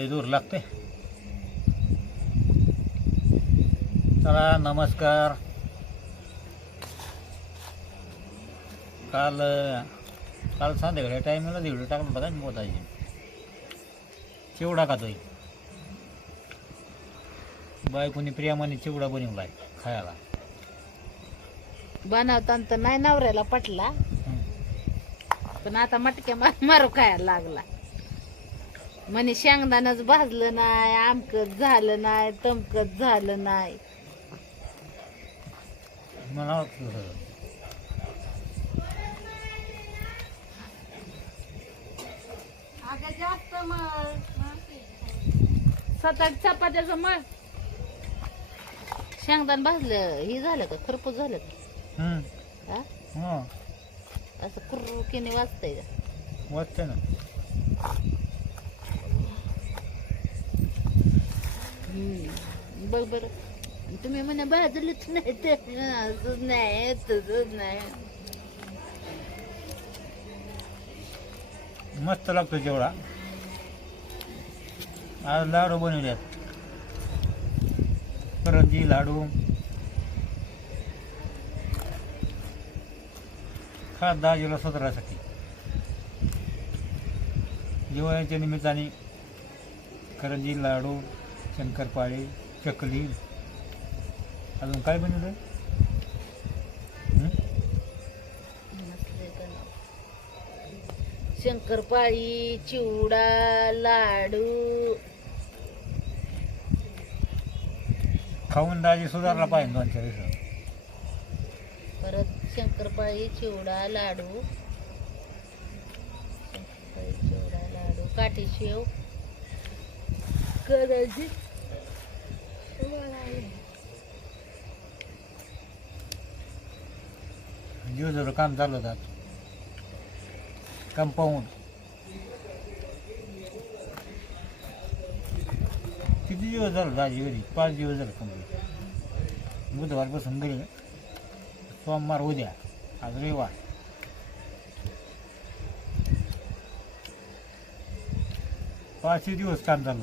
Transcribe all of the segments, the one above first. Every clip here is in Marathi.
लय दूर लागते. चला नमस्कार. काल काल संध्याकाळी टायमिंगला व्हिडिओ टाकला होता का बोताची चिवडा खातोय. बायकोनी प्रियामाने चिवडा बनवलाय खायला. बनवताना तर नाही नवऱ्याला पटला. पण आता मटक्या मार मारू खायला लागला? म्हणे शेंगदाणच भाजलं नाही आमकत झालं नाही तमकत झालं नाही मला वाटलं तसं. सात आठ चपात्याचं मळ शेंगदाण भाजलं हे झालं का खरपूस झालं का हं. हा? हं. असं कुर्रकीने वाजतंय का वाटतं ना हम्म. बघ बर. तुम्ही म्हणे भाजलीच नाही ते. असंच नाही तसंच नाही. मस्त लागतो जेवढा. आज लाडू बनवल्यात करंजी लाडू. खास दहा दाजीला सतरासाठी. दिवाळीच्या निमित्ताने करंजी लाडू शंकरपाळी चकली. अजून काय बनवलं? शंकरपाळी चिवडा लाडू. खाऊन दाजी सुधारला पाहिजे दोन चार दिवसात. परत शंकरपाळी चिवडा लाडू. शंकरपाळी चिवडा लाडू. काठी शेव करायची दिवसभर काम चालू होतात कंपाऊंड. किती दिवस झालं दाजी घरी? पाच दिवस झालं कंप्लीट बुधवारपासून घरी. सोमवार उद्या. आज रविवार. पाचशे दिवस काम चालू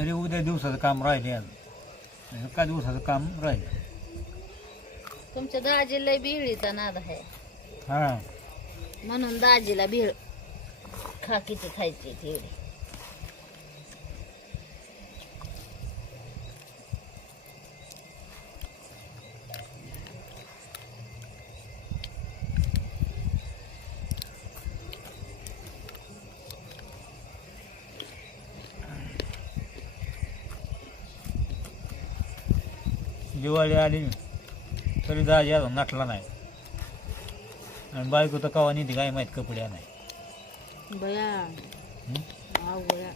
तरी उद्या दिवसाचं काम राहिले आज एका दिवसाचं काम राहिलं. तुमच्या दाजीला बिहळीचा नाद आहे. हां. म्हणून दाजीला बिळ खाकीचे खायचे तेवढे दिवाळी आली तरी दाजी अजून नटला नाही. आणि बायको तर कवा नेते काय माहीत कपडे नाही बया. हं? अवघडा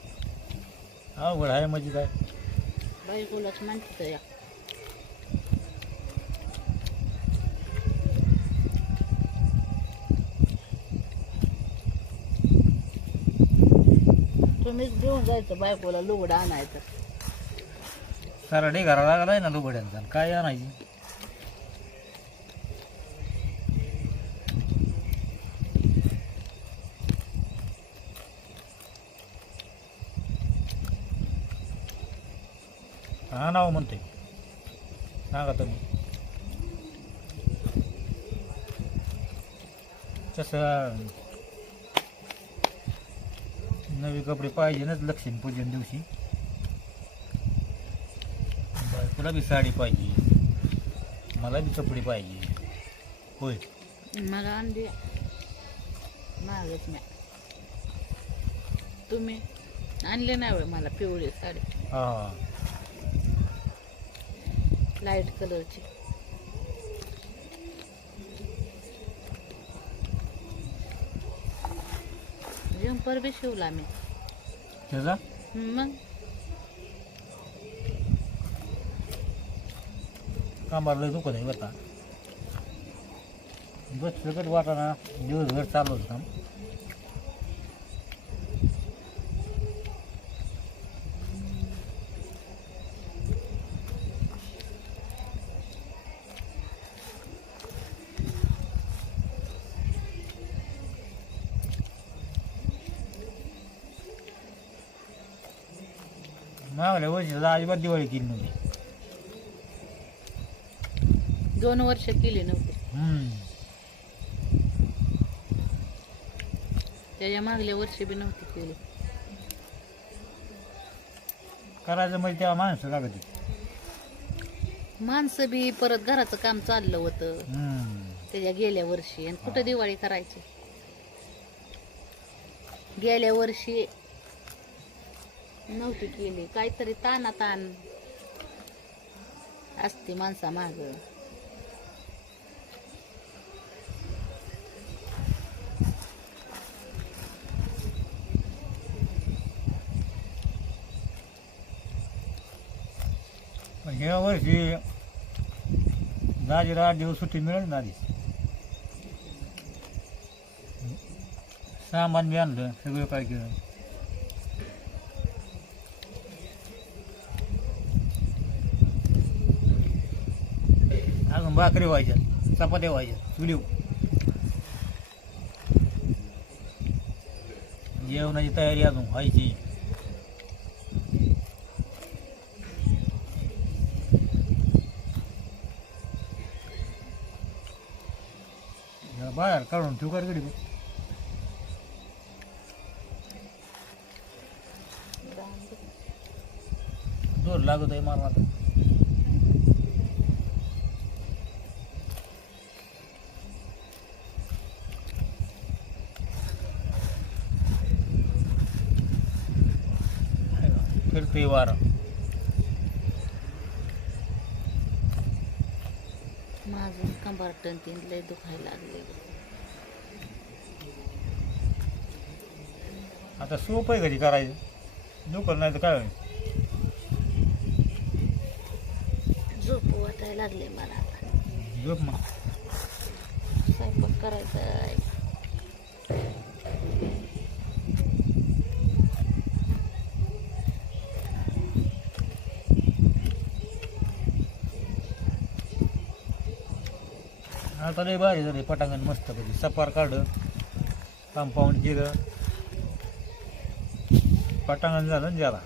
अवघड आहे म्हणजे काय? बायकोलाच म्हणते या. तुम्हीच घेऊन जायचं बायकोला लुगडं आणायचं. सारा ढेगारा लागलाय ना लुगड्यांचा. आणि काय आणायची? हा नाव म्हणते सांगा तुम्ही. तसं नवी कपडे पाहिजे नाच लक्ष्मीपूजन दिवशी. बायकोला बी साडी पाहिजे. मला बी कपडे पाहिजे. होय. मला अंडी मागत नाही. तुम्ही आणले नाही होय मला पिवळी साडी. हा. लाइट कलरची. जम्पर बी शिवला मी. त्याचा? मग? कामाला दुखत आहे होता बस सगळं वाटाणा दिवसभर चालू होतं मागल्या वर्षी अजिबात दिवाळी केली नव्हती. दोन वर्ष केली नव्हती. त्याच्या मागल्या वर्षी बी नव्हती केली. करायचं म्हणजे तेव्हा माणसं लागत माणसं बी परत घराचं काम चाललं होतं. हम्म. त्याच्या गेल्या वर्षी आणि कुठं दिवाळी करायची? गेल्या वर्षी नव्हती केली. काहीतरी ताना ताण असते माणसा माग पण ह्या वर्षी दाजीला आठ दिवस सुट्टी मिळेल ना आधी सामान बी आणलं सगळं काय केलं अजून भाकरी व्हायच्या चपात्या व्हायच्या चुलीव जेवणाची तयारी अजून व्हायची जरा बाहेर काढून ठेवू कर गडी जोर लागत आहे मला फिरते वारा. माझं कंबर तीन लय दुखायला लागले आता सोप आहे कधी करायचं? दुखत नाही तर काय होईल? झोप वाटायला लागले मला आता. झोप मग. स्वयंपाक करायचा आहे आता लय भारी झाले पटांगण मस्त पैकी. सपार काढ कंपाऊंड केलं. पटांगण झालं ना ज्याला.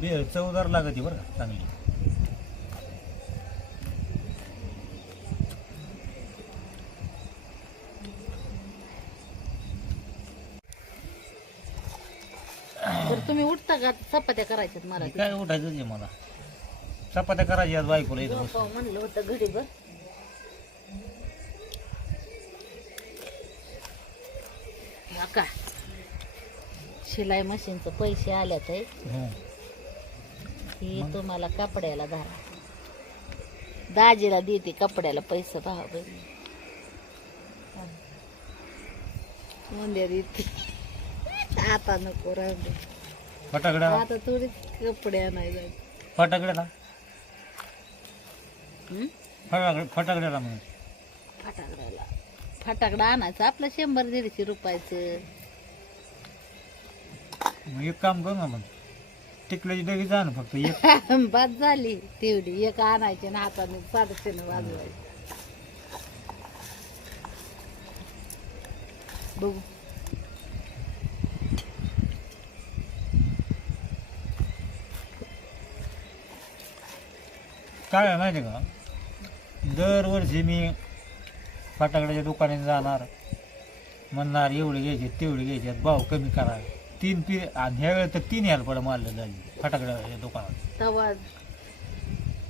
बे चवदार लागते बरं का चांगली. तर तुम्ही उठता का? चपात्या करायच्यात मला हे काय उठायचं आहे मला. चपात्या करायची आज बायकोला इथं बसून. झोपावं म्हणलं होतं घडीभर का शिलाई मशीनचं पैसे आल्यात आहे हं. ही तुम्हाला कपड्याला धरा. दाजीला देते कपड्याला पैसे भाव बहिणी. देते आता नको राहू दे. फटाकड्या? आता थोडी कपडे आणायला फटाकड्याला? फटाकड फटाकड्याला म्हणून. फटाकड्याला. फटाकडा आणायचा आपलं शंभर दीडशे रुपयाचं. मग एक काम कर ना मग. टिकल्याची डगी जा ना फक्त एक. बाद झाली. तेवढी. एक आणायची ना हाताने साडेशेनं वाजवायची. बघू. काय आहे माहिती आहे का? दरवर्षी मी फटाकड्याच्या दुकानात जाणार म्हणणार एवढे घ्यायचे तेवढे घ्यायचे भाव कमी करा. तीन पी आणि ह्या वेळेला तर तीन यायला पडं मारलं जाईल फटाकड्याच्या दुकानात. तवा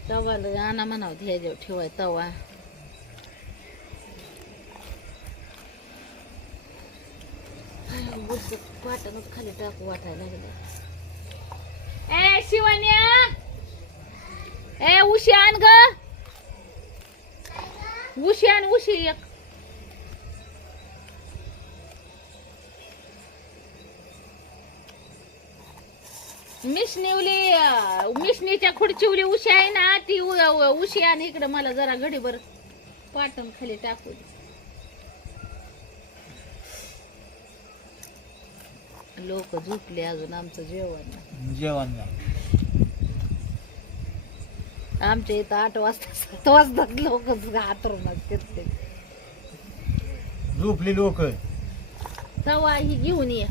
तवा आणा म्हणावं ह्याच्यावर ठेवाय तवा. खाली टाकू वाटायला लागले ए शिवण्या! ए उशी आण ग. उशी आण उशी एक. मिशनिवली मिशनीच्या खुर्चीवली उशी आहे ना ती उशी आणि इकडे मला जरा घडीभर पाटण खाली टाकू लोक झोपले अजून आमचं जेवण. जेवण नाही. आमच्या इथं आठ वाजता सात वाजता लोक झोपली लोक. तवा ही घेऊन ये.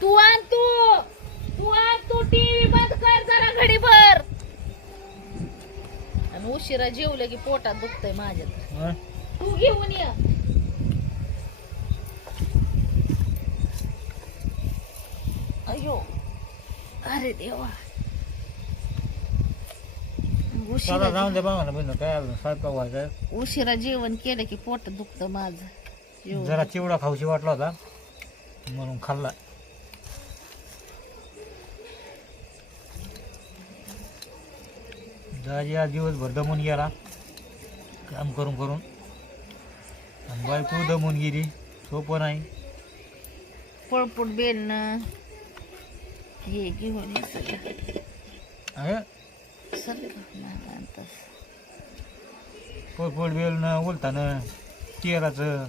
तू आण तू. तू आण तू. टीव्ही बंद कर जरा घडीभर. आणि उशिरा जेवलं की पोटात दुखतंय माझ्या तर. तू घेऊन ये. अरे देवा. दादा उशिरा जाऊन दे बहिण काय अजून स्वयंपाक व्हायचा उशिरा जेवण केलं की पोट दुखतं माझं. जेवण. जरा चिवडा खाऊशी वाटला होता म्हणून खाल्ला. दाजी आज दिवसभर दमून गेला काम करून करून. आणि बायको दमून गेली सोपं नाही. पळपुट बेलणं. हे घेऊन ये सगळं सगळं तसं. पोटपोट बेलणं उलतानं तेलाचं